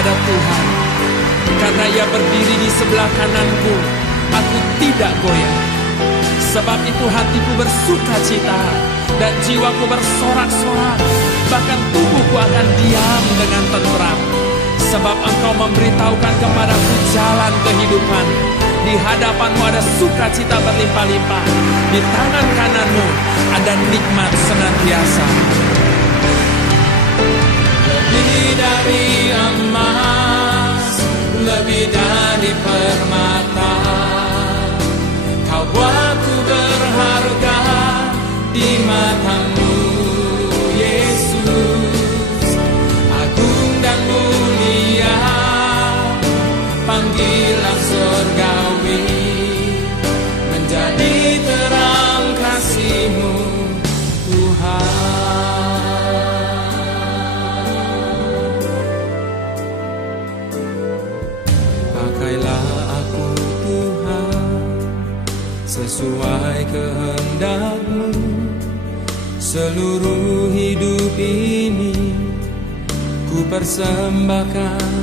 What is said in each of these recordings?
kepada Tuhan. Karena Ia berdiri di sebelah kananku, aku tidak goyah. Sebab itu hatiku bersuka cita dan jiwaku bersorak-sorak, bahkan tubuhku akan diam dengan tentram. Sebab Engkau memberitahukan kepadaku jalan kehidupan. Di hadapanmu ada sukacita berlimpah-limpah. Di tangan kananmu ada nikmat senantiasa. Lebih dari emas, lebih dari permata, Kau buatku berharga di matamu, Yesus. Agung dan mulia panggilan surgawi, menjadi terang kasih-Mu, Tuhan. Pakailah aku, Tuhan, sesuai kehendak-Mu. Seluruh hidup ini ku persembahkan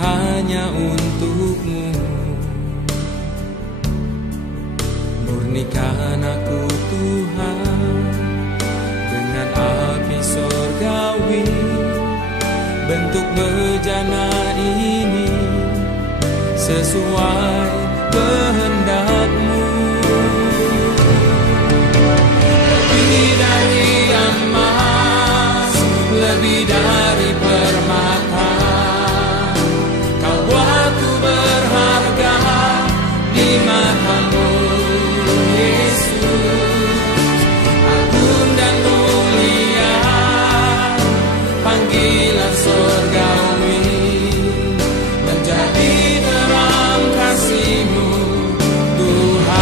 hanya untuk-Mu. Murnikan aku, Tuhan, dengan api sorgawi. Bentuk bejana ini sesuai kehendak-Mu. Lebih dari emas, lebih dari permata, Kau buatku berharga di matamu, Yesus. Agung dan mulia panggilan surgawi, menjadi terang kasih-Mu, Tuhan.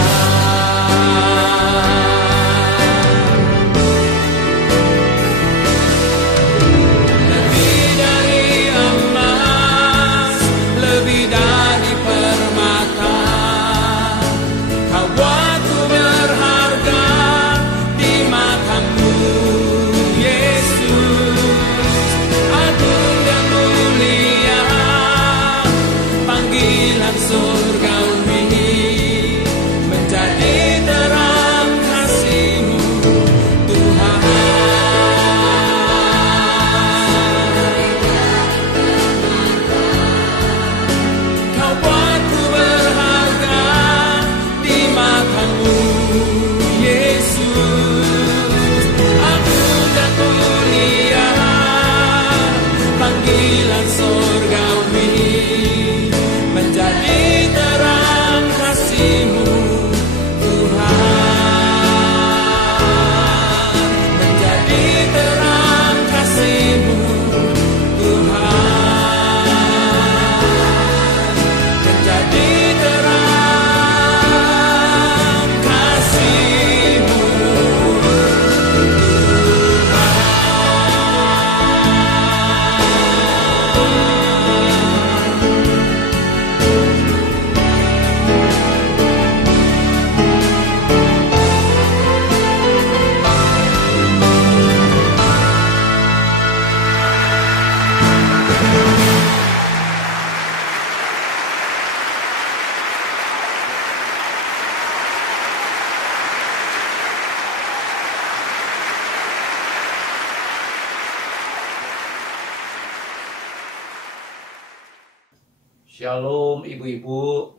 Shalom ibu-ibu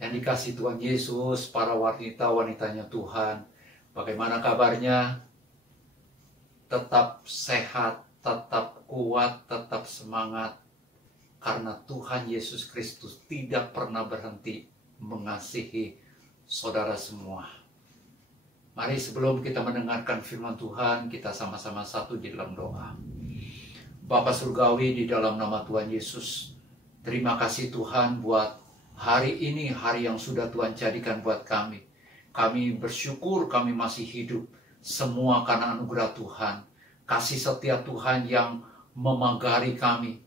yang dikasih Tuhan Yesus, para wanita-wanitanya Tuhan. Bagaimana kabarnya? Tetap sehat, tetap kuat, tetap semangat. Karena Tuhan Yesus Kristus tidak pernah berhenti mengasihi saudara semua. Mari sebelum kita mendengarkan firman Tuhan, kita sama-sama satu di dalam doa. Bapa Surgawi, di dalam nama Tuhan Yesus, terima kasih Tuhan buat hari ini, hari yang sudah Tuhan jadikan buat kami. Kami bersyukur kami masih hidup, semua karena anugerah Tuhan. Kasih setia Tuhan yang memagari kami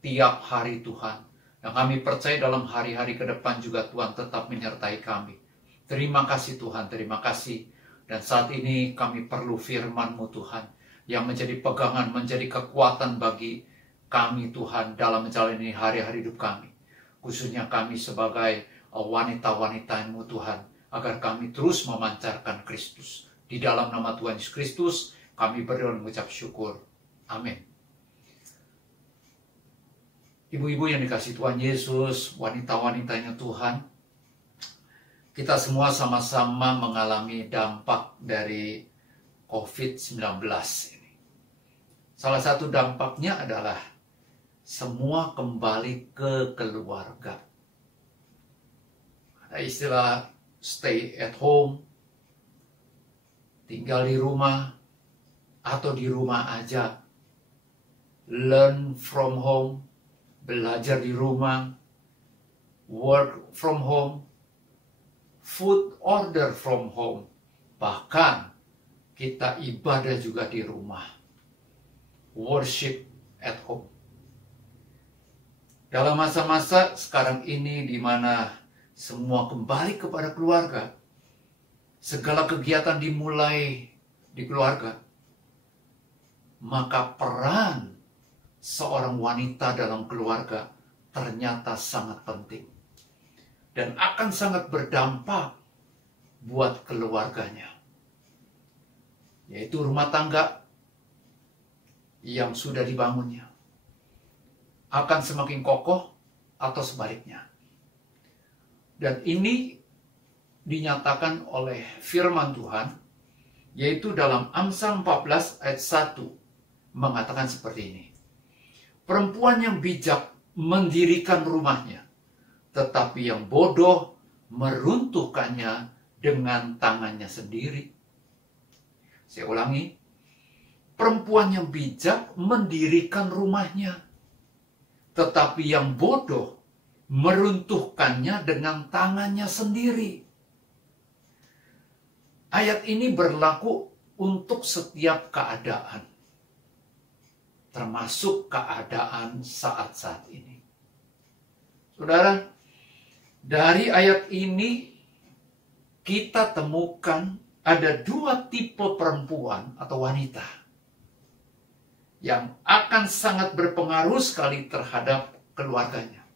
tiap hari Tuhan. Dan kami percaya dalam hari-hari ke depan juga Tuhan tetap menyertai kami. Terima kasih Tuhan, terima kasih. Dan saat ini kami perlu firman-Mu Tuhan, yang menjadi pegangan, menjadi kekuatan bagi kami Tuhan dalam menjalani hari-hari hidup kami. Khususnya kami sebagai wanita-wanita-Mu Tuhan, agar kami terus memancarkan Kristus. Di dalam nama Tuhan Yesus Kristus, kami berdoa mengucap syukur. Amin. Ibu-ibu yang dikasihi Tuhan Yesus, wanita-wanitanya Tuhan, kita semua sama-sama mengalami dampak dari COVID-19 ini. Salah satu dampaknya adalah semua kembali ke keluarga. Ada istilah stay at home, tinggal di rumah, atau di rumah aja. Learn from home, belajar di rumah, work from home, food order from home. Bahkan kita ibadah juga di rumah. Worship at home. Dalam masa-masa sekarang ini di mana semua kembali kepada keluarga, segala kegiatan dimulai di keluarga, maka peran seorang wanita dalam keluarga ternyata sangat penting dan akan sangat berdampak buat keluarganya, yaitu rumah tangga yang sudah dibangunnya akan semakin kokoh atau sebaliknya. Dan ini dinyatakan oleh firman Tuhan, yaitu dalam Amsal 14 ayat 1 mengatakan seperti ini. Perempuan yang bijak mendirikan rumahnya, tetapi yang bodoh meruntuhkannya dengan tangannya sendiri. Saya ulangi, perempuan yang bijak mendirikan rumahnya, tetapi yang bodoh meruntuhkannya dengan tangannya sendiri. Ayat ini berlaku untuk setiap keadaan, termasuk keadaan saat-saat ini. Saudara, dari ayat ini kita temukan ada dua tipe perempuan atau wanita yang akan sangat berpengaruh sekali terhadap keluarganya.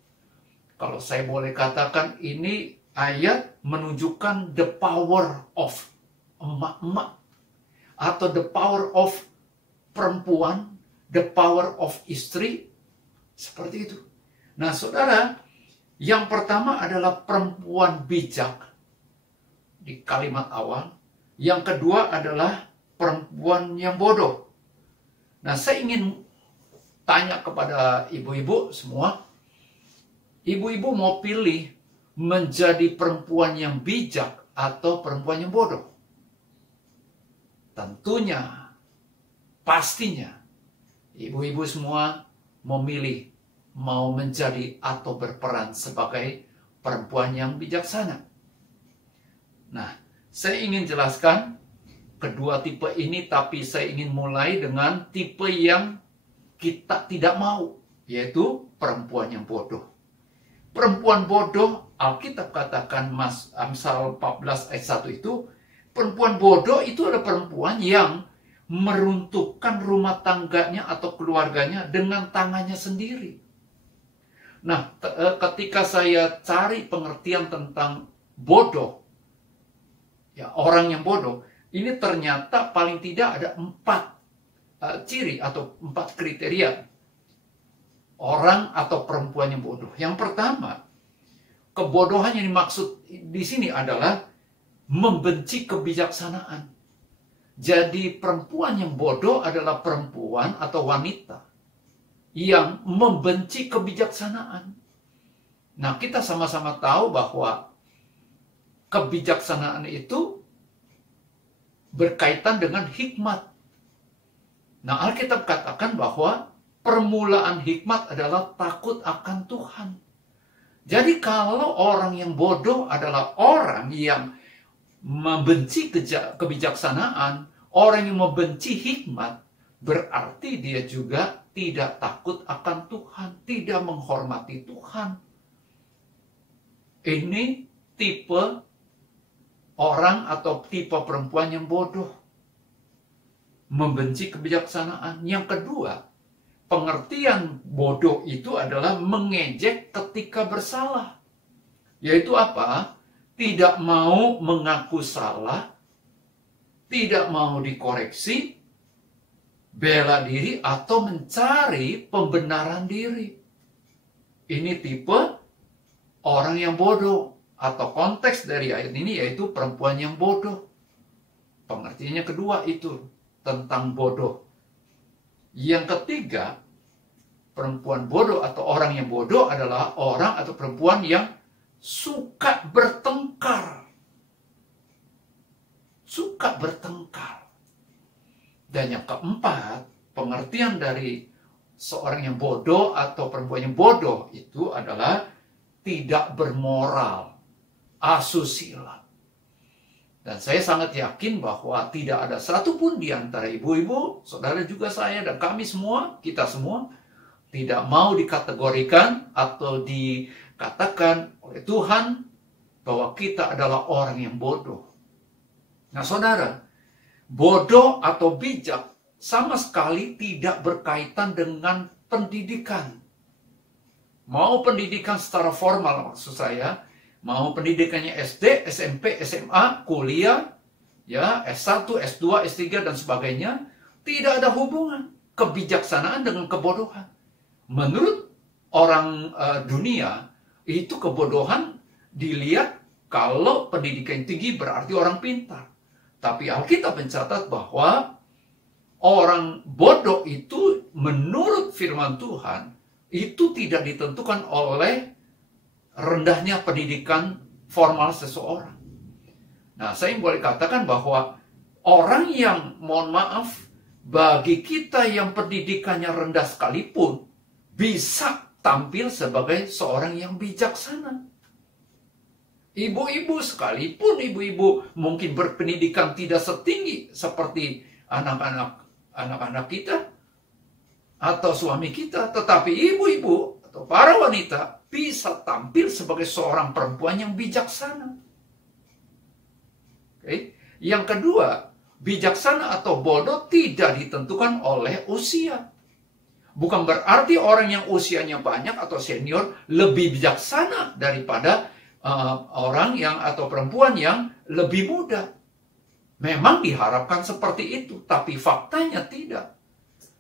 Kalau saya boleh katakan, ini ayat menunjukkan the power of emak-emak, atau the power of perempuan, the power of istri, seperti itu. Nah saudara, yang pertama adalah perempuan bijak di kalimat awal, yang kedua adalah perempuan yang bodoh. Nah, saya ingin tanya kepada ibu-ibu semua, ibu-ibu mau pilih menjadi perempuan yang bijak atau perempuan yang bodoh? Tentunya, pastinya, ibu-ibu semua memilih mau menjadi atau berperan sebagai perempuan yang bijaksana. Nah, saya ingin jelaskan kedua tipe ini, tapi saya ingin mulai dengan tipe yang kita tidak mau, yaitu perempuan yang bodoh. Perempuan bodoh, Alkitab katakan Amsal 14 ayat 1 itu, perempuan bodoh itu adalah perempuan yang meruntuhkan rumah tangganya atau keluarganya dengan tangannya sendiri. Nah, ketika saya cari pengertian tentang bodoh, ya orang yang bodoh, ini ternyata paling tidak ada 4 ciri atau 4 kriteria orang atau perempuan yang bodoh. Yang pertama, kebodohan yang dimaksud di sini adalah membenci kebijaksanaan. Jadi perempuan yang bodoh adalah perempuan atau wanita yang membenci kebijaksanaan. Nah, kita sama-sama tahu bahwa kebijaksanaan itu berkaitan dengan hikmat. Nah, Alkitab katakan bahwa permulaan hikmat adalah takut akan Tuhan. Jadi kalau orang yang bodoh adalah orang yang membenci kebijaksanaan, orang yang membenci hikmat, berarti dia juga tidak takut akan Tuhan, tidak menghormati Tuhan. Ini tipe orang atau tipe perempuan yang bodoh, membenci kebijaksanaan. Yang kedua, pengertian bodoh itu adalah mengejek ketika bersalah. Yaitu apa? Tidak mau mengaku salah, tidak mau dikoreksi, bela diri, atau mencari pembenaran diri. Ini tipe orang yang bodoh. Atau konteks dari ayat ini yaitu perempuan yang bodoh. Pengertiannya kedua itu tentang bodoh. Yang ketiga, perempuan bodoh atau orang yang bodoh adalah orang atau perempuan yang suka bertengkar. Suka bertengkar. Dan yang keempat, pengertian dari seorang yang bodoh atau perempuan yang bodoh itu adalah tidak bermoral, asusila. Dan saya sangat yakin bahwa tidak ada satupun di antara ibu-ibu, saudara juga saya, dan kami semua, kita semua, tidak mau dikategorikan atau dikatakan oleh Tuhan bahwa kita adalah orang yang bodoh. Nah saudara, bodoh atau bijak sama sekali tidak berkaitan dengan pendidikan. Mau pendidikan secara formal maksud saya, mau pendidikannya SD, SMP, SMA, kuliah, ya, S1, S2, S3, dan sebagainya, tidak ada hubungan kebijaksanaan dengan kebodohan. Menurut orang dunia, itu kebodohan dilihat kalau pendidikan tinggi berarti orang pintar. Tapi Alkitab mencatat bahwa orang bodoh itu menurut firman Tuhan, itu tidak ditentukan oleh rendahnya pendidikan formal seseorang. Nah, saya boleh katakan bahwa orang yang, mohon maaf, bagi kita yang pendidikannya rendah sekalipun, bisa tampil sebagai seorang yang bijaksana. Ibu-ibu sekalipun, ibu-ibu mungkin berpendidikan tidak setinggi seperti anak-anak kita atau suami kita, tetapi ibu-ibu atau para wanita bisa tampil sebagai seorang perempuan yang bijaksana. Oke. Yang kedua, bijaksana atau bodoh tidak ditentukan oleh usia. Bukan berarti orang yang usianya banyak atau senior lebih bijaksana daripada orang yang atau perempuan yang lebih muda. Memang diharapkan seperti itu, tapi faktanya tidak.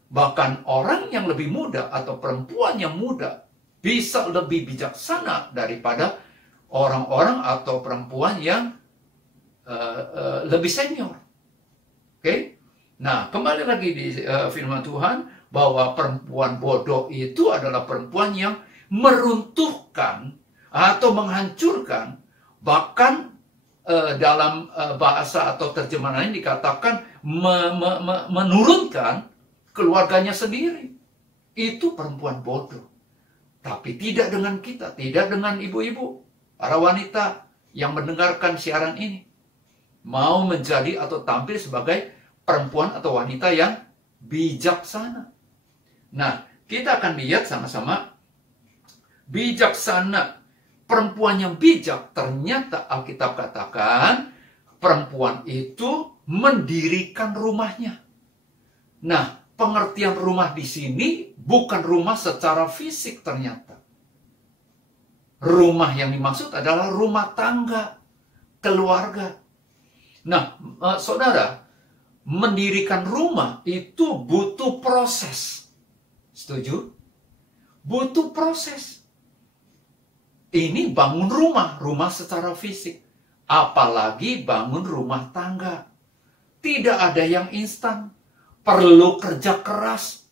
Bahkan orang yang lebih muda atau perempuan yang muda bisa lebih bijaksana daripada orang-orang atau perempuan yang lebih senior. Oke? Nah, kembali lagi di firman Tuhan bahwa perempuan bodoh itu adalah perempuan yang meruntuhkan atau menghancurkan, bahkan dalam bahasa atau terjemahan ini dikatakan menurunkan keluarganya sendiri. Itu perempuan bodoh. Tapi tidak dengan kita, tidak dengan ibu-ibu, para wanita yang mendengarkan siaran ini. Mau menjadi atau tampil sebagai perempuan atau wanita yang bijaksana. Nah, kita akan lihat sama-sama bijaksana. Perempuan yang bijak, ternyata Alkitab katakan perempuan itu mendirikan rumahnya. Nah, pengertian rumah di sini bukan rumah secara fisik ternyata. Rumah yang dimaksud adalah rumah tangga, keluarga. Nah, saudara, mendirikan rumah itu butuh proses. Setuju? Butuh proses. Ini bangun rumah secara fisik. Apalagi bangun rumah tangga. Tidak ada yang instan. Perlu kerja keras,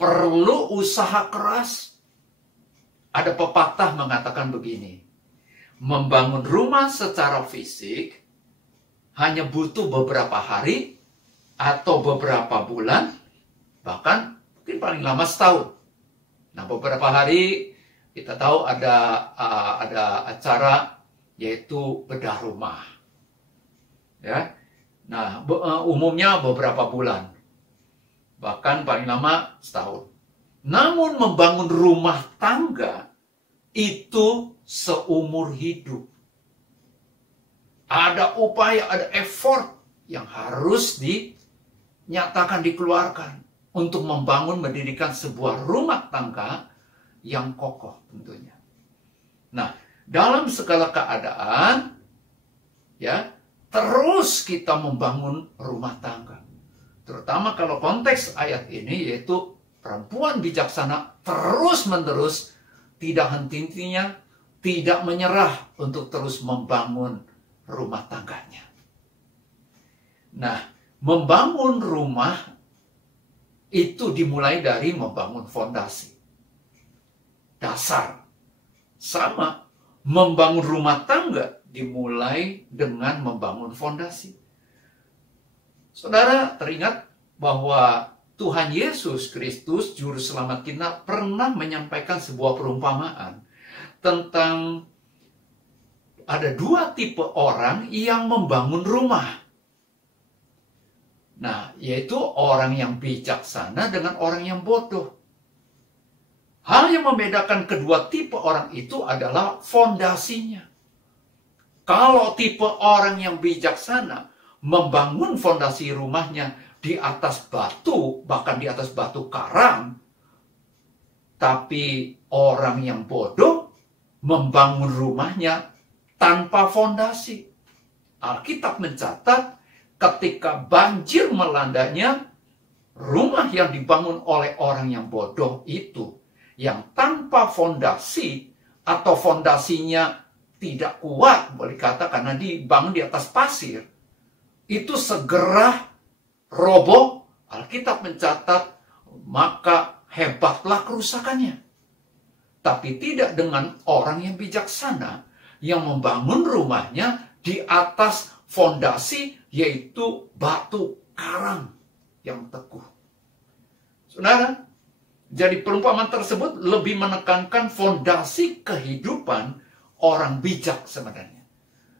perlu usaha keras. Ada pepatah mengatakan begini, membangun rumah secara fisik hanya butuh beberapa hari atau beberapa bulan, bahkan mungkin paling lama setahun. Nah, beberapa hari kita tahu ada acara yaitu bedah rumah. Ya. Nah, umumnya beberapa bulan. Bahkan paling lama setahun. Namun membangun rumah tangga itu seumur hidup. Ada upaya, ada effort yang harus dinyatakan, dikeluarkan. untuk membangun, mendirikan sebuah rumah tangga yang kokoh tentunya. Nah, dalam segala keadaan, ya, terus kita membangun rumah tangga. Terutama kalau konteks ayat ini, yaitu perempuan bijaksana terus-menerus, tidak henti-hentinya, tidak menyerah untuk terus membangun rumah tangganya. Nah, membangun rumah itu dimulai dari membangun fondasi. Dasar. Sama, membangun rumah tangga dimulai dengan membangun fondasi. Saudara teringat bahwa Tuhan Yesus Kristus, Juru Selamat kita, pernah menyampaikan sebuah perumpamaan tentang ada dua tipe orang yang membangun rumah. Nah, yaitu orang yang bijaksana dengan orang yang bodoh. Hal yang membedakan kedua tipe orang itu adalah fondasinya. Kalau tipe orang yang bijaksana membangun fondasi rumahnya di atas batu, bahkan di atas batu karang, tapi orang yang bodoh membangun rumahnya tanpa fondasi. Alkitab mencatat ketika banjir melandanya, rumah yang dibangun oleh orang yang bodoh itu, yang tanpa fondasi atau fondasinya tidak kuat, boleh kata karena dibangun di atas pasir, itu segera roboh. Alkitab mencatat, maka hebatlah kerusakannya. Tapi tidak dengan orang yang bijaksana, yang membangun rumahnya di atas fondasi, yaitu batu karang yang teguh. Saudara, jadi perumpamaan tersebut lebih menekankan fondasi kehidupan orang bijak sebenarnya,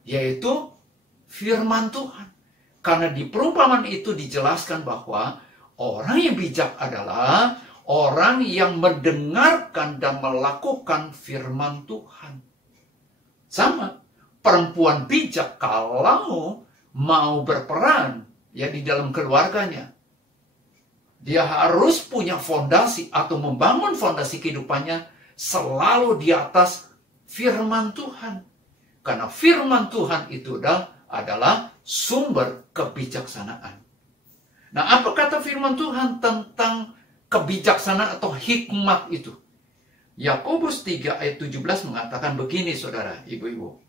yaitu firman Tuhan. Karena di perumpamaan itu dijelaskan bahwa orang yang bijak adalah orang yang mendengarkan dan melakukan firman Tuhan. Sama, perempuan bijak kalau mau berperan ya di dalam keluarganya, dia harus punya fondasi atau membangun fondasi kehidupannya selalu di atas firman Tuhan. Karena firman Tuhan itu adalah sumber kebijaksanaan. Nah, apa kata firman Tuhan tentang kebijaksanaan atau hikmat itu? Yakobus 3 ayat 17 mengatakan begini, saudara, ibu-ibu.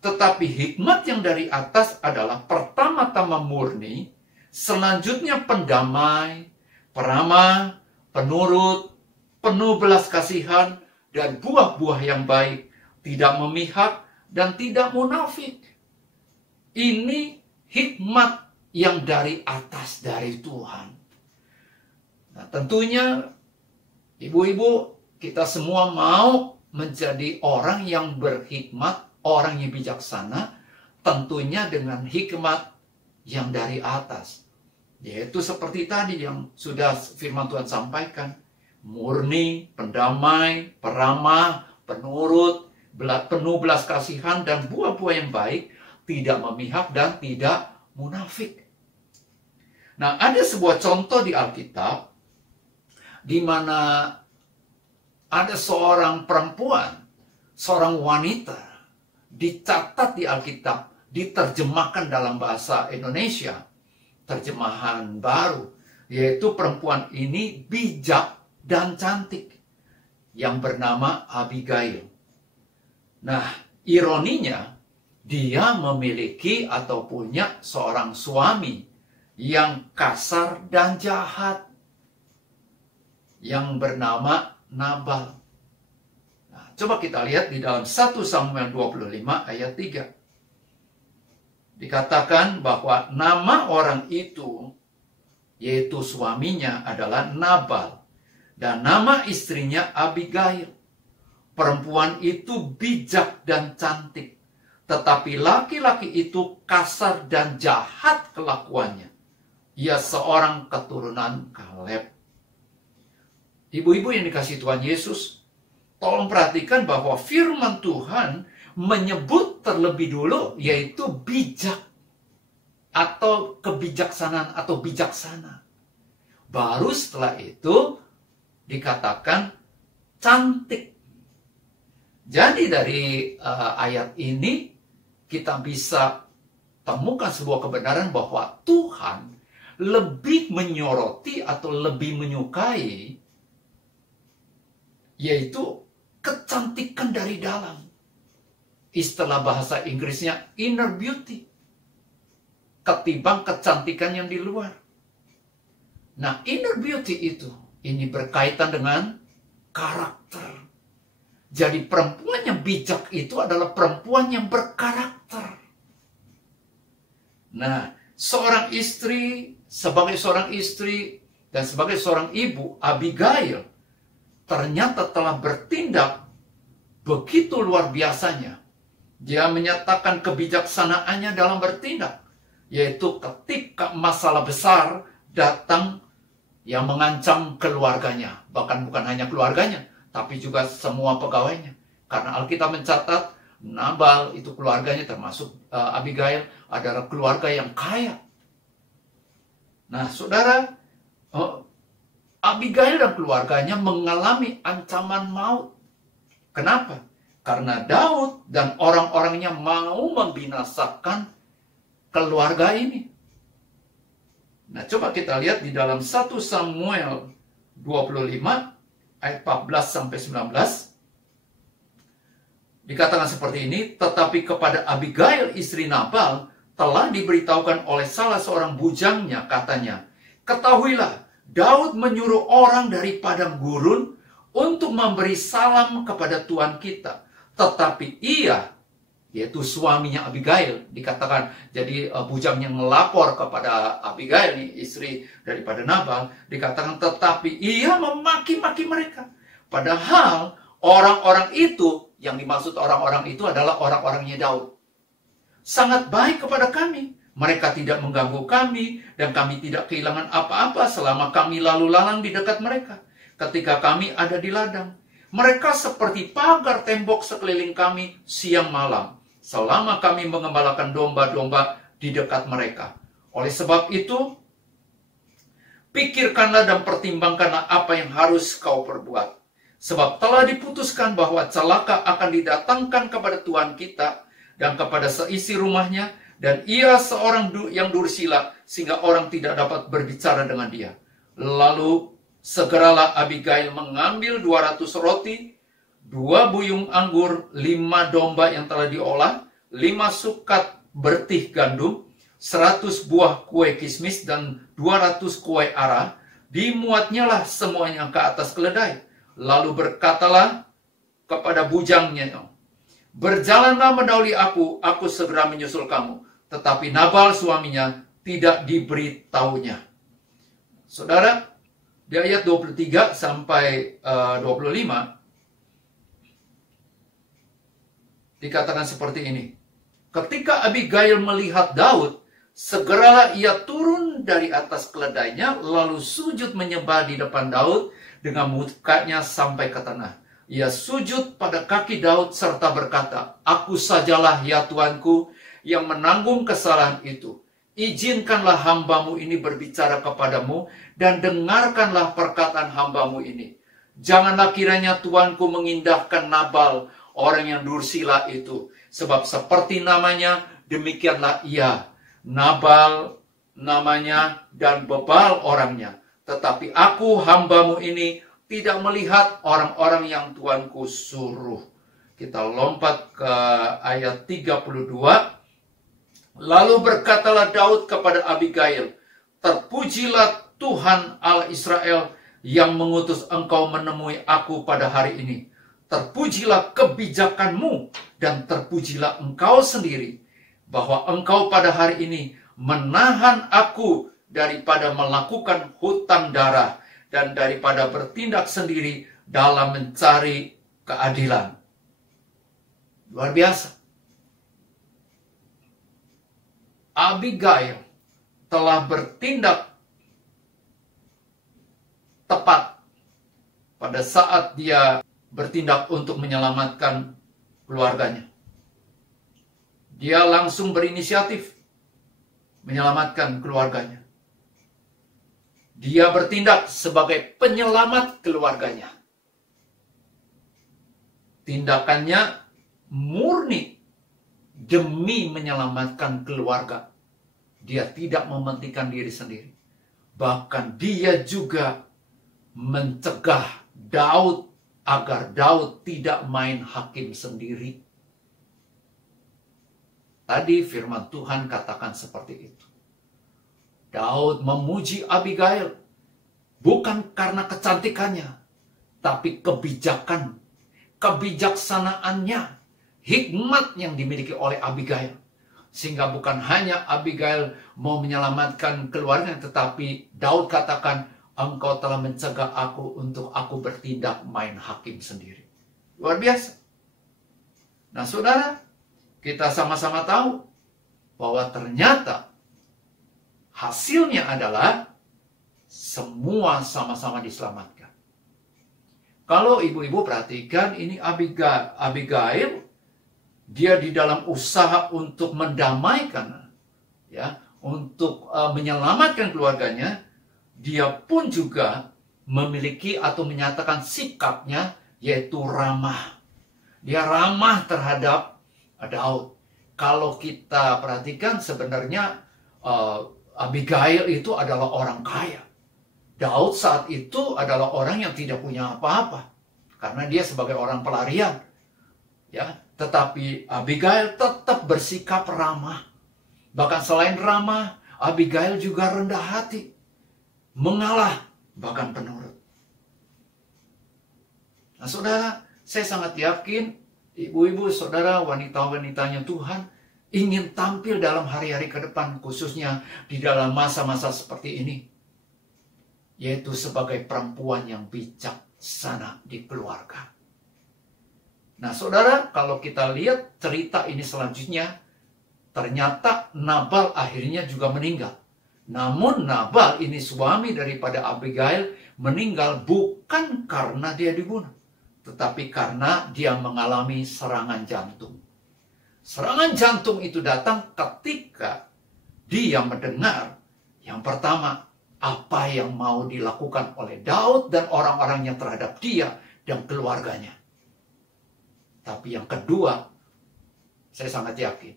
Tetapi hikmat yang dari atas adalah pertama-tama murni, selanjutnya pendamai, peramah, penurut, penuh belas kasihan, dan buah-buah yang baik, tidak memihak, dan tidak munafik. Ini hikmat yang dari atas dari Tuhan. Nah, tentunya ibu-ibu, kita semua mau menjadi orang yang berhikmat, orang yang bijaksana, tentunya dengan hikmat yang dari atas. Yaitu seperti tadi yang sudah firman Tuhan sampaikan. Murni, pendamai, peramah, penurut, penuh belas kasihan, dan buah-buah yang baik, tidak memihak dan tidak munafik. Nah, ada sebuah contoh di Alkitab, di mana ada seorang perempuan, seorang wanita, dicatat di Alkitab, diterjemahkan dalam bahasa Indonesia, terjemahan baru, yaitu perempuan ini bijak dan cantik, yang bernama Abigail. Nah, ironinya, dia memiliki atau punya seorang suami yang kasar dan jahat, yang bernama Nabal. Nah, coba kita lihat di dalam 1 Samuel 25 ayat 3. Dikatakan bahwa nama orang itu, yaitu suaminya, adalah Nabal. Dan nama istrinya Abigail. Perempuan itu bijak dan cantik. Tetapi laki-laki itu kasar dan jahat kelakuannya. Ia seorang keturunan Kaleb. Ibu-ibu yang dikasihi Tuhan Yesus, tolong perhatikan bahwa firman Tuhan menyebut terlebih dulu, yaitu bijak atau kebijaksanaan atau bijaksana. Baru setelah itu dikatakan cantik. Jadi dari ayat ini kita bisa temukan sebuah kebenaran bahwa Tuhan lebih menyoroti atau lebih menyukai yaitu kecantikan dari dalam. Istilah bahasa Inggrisnya inner beauty, ketimbang kecantikan yang di luar. Nah, inner beauty itu ini berkaitan dengan karakter. Jadi perempuan yang bijak itu adalah perempuan yang berkarakter. Nah, sebagai seorang istri dan sebagai seorang ibu, Abigail ternyata telah bertindak begitu luar biasanya. Dia menyatakan kebijaksanaannya dalam bertindak, yaitu ketika masalah besar datang yang mengancam keluarganya, bahkan bukan hanya keluarganya, tapi juga semua pegawainya. Karena Alkitab mencatat Nabal itu keluarganya, termasuk Abigail, adalah keluarga yang kaya. Nah, saudara, Abigail dan keluarganya mengalami ancaman maut. Kenapa? Karena Daud dan orang-orangnya mau membinasakan keluarga ini. Nah, coba kita lihat di dalam 1 Samuel 25 ayat 14-19. Dikatakan seperti ini, tetapi kepada Abigail istri Nabal telah diberitahukan oleh salah seorang bujangnya, katanya, ketahuilah, Daud menyuruh orang dari padang gurun untuk memberi salam kepada Tuhan kita. Tetapi ia, yaitu suaminya Abigail, dikatakan, jadi bujang yang melapor kepada Abigail, istri daripada Nabal, dikatakan, tetapi ia memaki-maki mereka. Padahal orang-orang itu, yang dimaksud orang-orang itu adalah orang-orangnya Daud, sangat baik kepada kami. Mereka tidak mengganggu kami, dan kami tidak kehilangan apa-apa selama kami lalu lalang di dekat mereka. Ketika kami ada di ladang, mereka seperti pagar tembok sekeliling kami siang malam, selama kami mengembalakan domba-domba di dekat mereka. Oleh sebab itu, pikirkanlah dan pertimbangkanlah apa yang harus kau perbuat. Sebab telah diputuskan bahwa celaka akan didatangkan kepada Tuhan kita dan kepada seisi rumahnya, dan ia seorang yang dursila, sehingga orang tidak dapat berbicara dengan dia. Lalu segeralah Abigail mengambil 200 roti, 2 buyung anggur, 5 domba yang telah diolah, 5 sukat bertih gandum, 100 buah kue kismis, dan 200 kue ara. Dimuatnyalah semuanya ke atas keledai. Lalu berkatalah kepada bujangnya, berjalanlah mendahului aku segera menyusul kamu. Tetapi Nabal suaminya tidak diberitahunya. Saudara, di ayat 23 sampai 25, dikatakan seperti ini. Ketika Abigail melihat Daud, segeralah ia turun dari atas keledainya, lalu sujud menyembah di depan Daud dengan mukanya sampai ke tanah. Ia sujud pada kaki Daud serta berkata, aku sajalah ya Tuanku yang menanggung kesalahan itu. Izinkanlah hambamu ini berbicara kepadamu dan dengarkanlah perkataan hambamu ini. Janganlah kiranya Tuanku mengindahkan Nabal, orang yang dursila itu. Sebab seperti namanya, demikianlah ia. Nabal namanya dan bebal orangnya. Tetapi aku hambamu ini tidak melihat orang-orang yang Tuanku suruh. Kita lompat ke ayat 32. Lalu berkatalah Daud kepada Abigail, terpujilah Tuhan Allah Israel yang mengutus engkau menemui aku pada hari ini. Terpujilah kebijakanmu dan terpujilah engkau sendiri, bahwa engkau pada hari ini menahan aku daripada melakukan hutang darah dan daripada bertindak sendiri dalam mencari keadilan. Luar biasa. Abigail telah bertindak tepat pada saat dia bertindak untuk menyelamatkan keluarganya. Dia langsung berinisiatif menyelamatkan keluarganya. Dia bertindak sebagai penyelamat keluarganya. Tindakannya murni demi menyelamatkan keluarga. Dia tidak mementingkan diri sendiri. Bahkan dia juga mencegah Daud agar Daud tidak main hakim sendiri. Tadi firman Tuhan katakan seperti itu. Daud memuji Abigail bukan karena kecantikannya, tapi kebijaksanaannya, hikmat yang dimiliki oleh Abigail. Sehingga bukan hanya Abigail mau menyelamatkan keluarganya, tetapi Daud katakan, engkau telah mencegah aku untuk aku bertindak main hakim sendiri. Luar biasa. Nah saudara, kita sama-sama tahu bahwa ternyata hasilnya adalah semua sama-sama diselamatkan. Kalau ibu-ibu perhatikan, ini Abigail, dia di dalam usaha untuk mendamaikan, ya, untuk menyelamatkan keluarganya, dia pun juga memiliki atau menyatakan sikapnya, yaitu ramah. Dia ramah terhadap Daud. Kalau kita perhatikan sebenarnya Abigail itu adalah orang kaya. Daud saat itu adalah orang yang tidak punya apa-apa. Karena dia sebagai orang pelarian. Ya, tetapi Abigail tetap bersikap ramah. Bahkan selain ramah, Abigail juga rendah hati. Mengalah, bahkan penurut. Nah saudara, saya sangat yakin ibu-ibu, saudara, wanita-wanitanya Tuhan ingin tampil dalam hari-hari ke depan, khususnya di dalam masa-masa seperti ini, yaitu sebagai perempuan yang bijaksana di keluarga. Nah saudara, kalau kita lihat cerita ini selanjutnya, ternyata Nabal akhirnya juga meninggal. Namun Nabal ini suami daripada Abigail meninggal bukan karena dia dibunuh, tetapi karena dia mengalami serangan jantung. Serangan jantung itu datang ketika dia mendengar yang pertama, apa yang mau dilakukan oleh Daud dan orang-orangnya terhadap dia dan keluarganya. Tapi yang kedua, saya sangat yakin,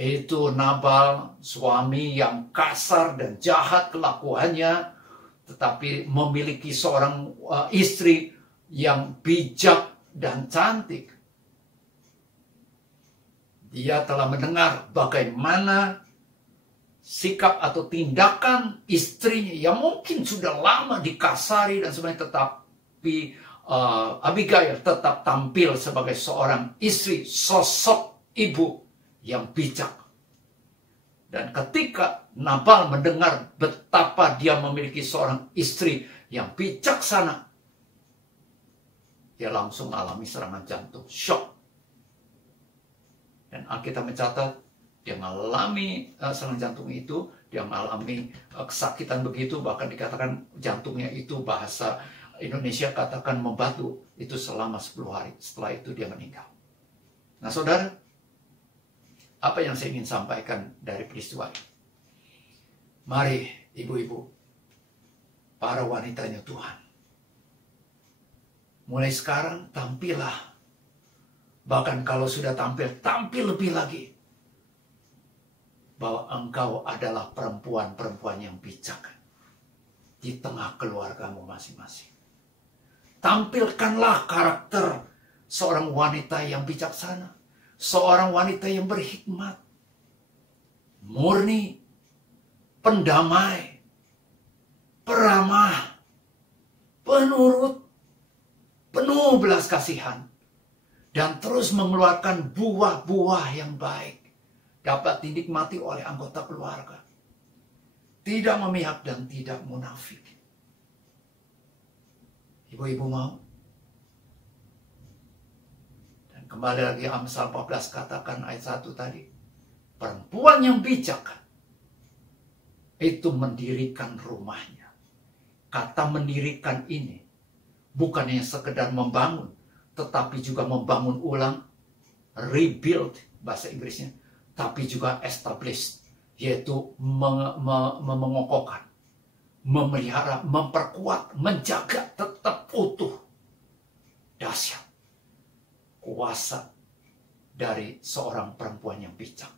itu Nabal, suami yang kasar dan jahat kelakuannya, tetapi memiliki seorang istri yang bijak dan cantik. Dia telah mendengar bagaimana sikap atau tindakan istrinya yang mungkin sudah lama dikasari dan sebagainya, tetapi Abigail tetap tampil sebagai seorang istri, sosok ibu yang bijak. Dan ketika Nabal mendengar betapa dia memiliki seorang istri yang bijaksana, dia langsung mengalami serangan jantung, shock. Dan Alkitab mencatat, dia mengalami serangan jantung itu, dia mengalami kesakitan begitu, bahkan dikatakan jantungnya itu bahasa Indonesia katakan membatu, itu selama 10 hari. Setelah itu dia meninggal. Nah saudara, apa yang saya ingin sampaikan dari peristiwa ini? Mari ibu-ibu, para wanitanya Tuhan, mulai sekarang tampillah. Bahkan kalau sudah tampil lebih lagi. Bahwa engkau adalah perempuan-perempuan yang bijak di tengah keluargamu masing-masing. Tampilkanlah karakter seorang wanita yang bijaksana. Seorang wanita yang berhikmat. Murni. Pendamai. Peramah. Penurut. Penuh belas kasihan. Dan terus mengeluarkan buah-buah yang baik. Dapat dinikmati oleh anggota keluarga. Tidak memihak dan tidak munafik. Ibu-ibu mau? Dan kembali lagi Amsal 14 katakan ayat 1 tadi. Perempuan yang bijak itu mendirikan rumahnya. Kata mendirikan ini bukannya sekedar membangun, tetapi juga membangun ulang, rebuild bahasa Inggrisnya, tapi juga establish, yaitu mengokohkan, memelihara, memperkuat, menjaga tetap utuh. Dahsyat kuasa dari seorang perempuan yang bijak.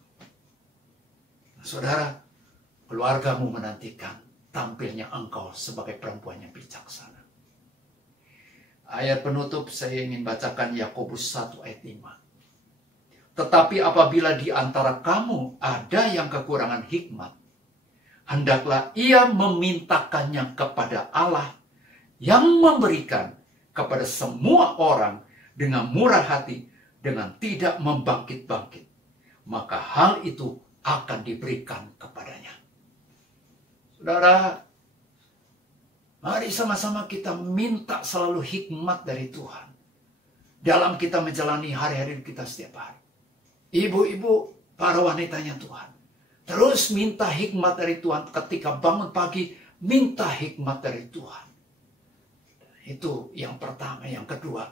Saudara, keluargamu menantikan tampilnya engkau sebagai perempuan yang bijaksana. Ayat penutup saya ingin bacakan Yakobus 1 ayat 5. Tetapi apabila di antara kamu ada yang kekurangan hikmat, hendaklah ia memintakannya kepada Allah yang memberikan kepada semua orang dengan murah hati, dengan tidak membangkit-bangkit. Maka hal itu akan diberikan kepadanya. Saudara, mari sama-sama kita minta selalu hikmat dari Tuhan dalam kita menjalani hari-hari kita setiap hari. Ibu-ibu, para wanitanya Tuhan, terus minta hikmat dari Tuhan. Ketika bangun pagi, minta hikmat dari Tuhan. Itu yang pertama. Yang kedua,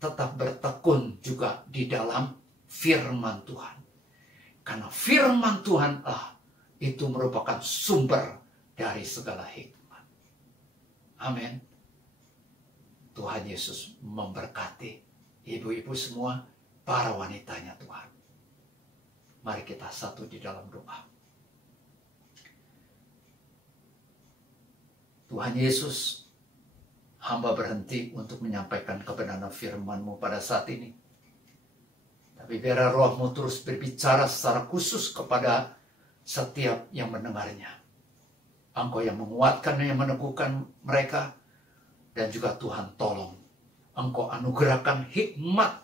tetap bertekun juga di dalam firman Tuhan. Karena firman Tuhan itu merupakan sumber dari segala hikmat. Amin. Tuhan Yesus memberkati ibu-ibu semua, para wanitanya Tuhan. Mari kita satu di dalam doa. Tuhan Yesus, hamba berhenti untuk menyampaikan kebenaran firman-Mu pada saat ini. Tapi biar Roh-Mu terus berbicara secara khusus kepada setiap yang mendengarnya. Engkau yang menguatkan dan yang meneguhkan mereka. Dan juga Tuhan tolong. Engkau anugerahkan hikmat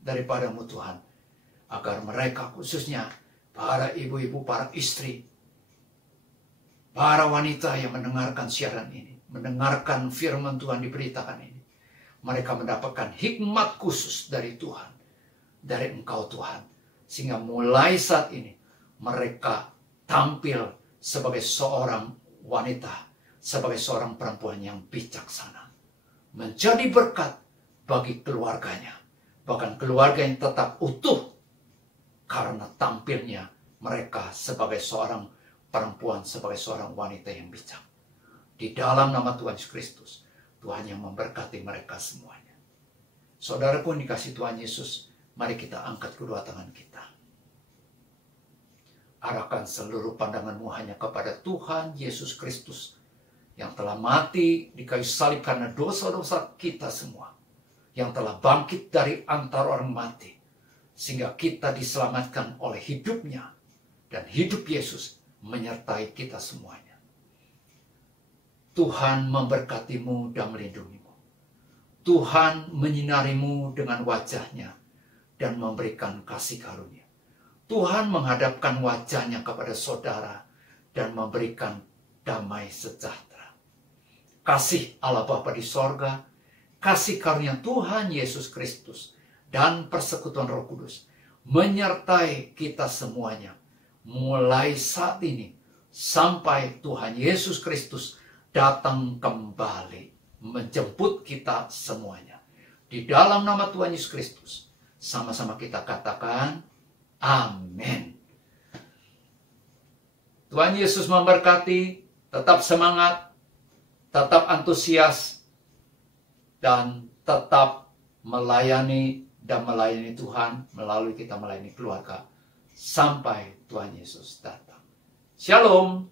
daripada-Mu Tuhan. Agar mereka khususnya para ibu-ibu, para istri, para wanita yang mendengarkan siaran ini. Mendengarkan firman Tuhan diberitakan ini. Mereka mendapatkan hikmat khusus dari Tuhan. Dari Engkau Tuhan. Sehingga mulai saat ini mereka tampil sebagai seorang wanita. Sebagai seorang perempuan yang bijaksana. Menjadi berkat bagi keluarganya. Bahkan keluarga yang tetap utuh. Karena tampilnya mereka sebagai seorang perempuan. Sebagai seorang wanita yang bijak. Di dalam nama Tuhan Yesus Kristus. Tuhan yang memberkati mereka semuanya. Saudaraku yang dikasihi Tuhan Yesus. Mari kita angkat kedua tangan kita. Arahkan seluruh pandanganmu hanya kepada Tuhan Yesus Kristus. Yang telah mati di kayu salib karena dosa-dosa kita semua. Yang telah bangkit dari antara orang mati. Sehingga kita diselamatkan oleh hidupnya. Dan hidup Yesus menyertai kita semuanya. Tuhan memberkatimu dan melindungimu. Tuhan menyinarimu dengan wajahnya. Dan memberikan kasih karunia. Tuhan menghadapkan wajahnya kepada saudara. Dan memberikan damai sejahtera. Kasih Allah Bapa di sorga. Kasih karunia Tuhan Yesus Kristus. Dan persekutuan Roh Kudus. Menyertai kita semuanya. Mulai saat ini. Sampai Tuhan Yesus Kristus datang kembali. Menjemput kita semuanya. Di dalam nama Tuhan Yesus Kristus. Sama-sama kita katakan, amin. Tuhan Yesus memberkati, tetap semangat, tetap antusias, dan tetap melayani Tuhan melalui kita melayani keluarga. Sampai Tuhan Yesus datang. Shalom.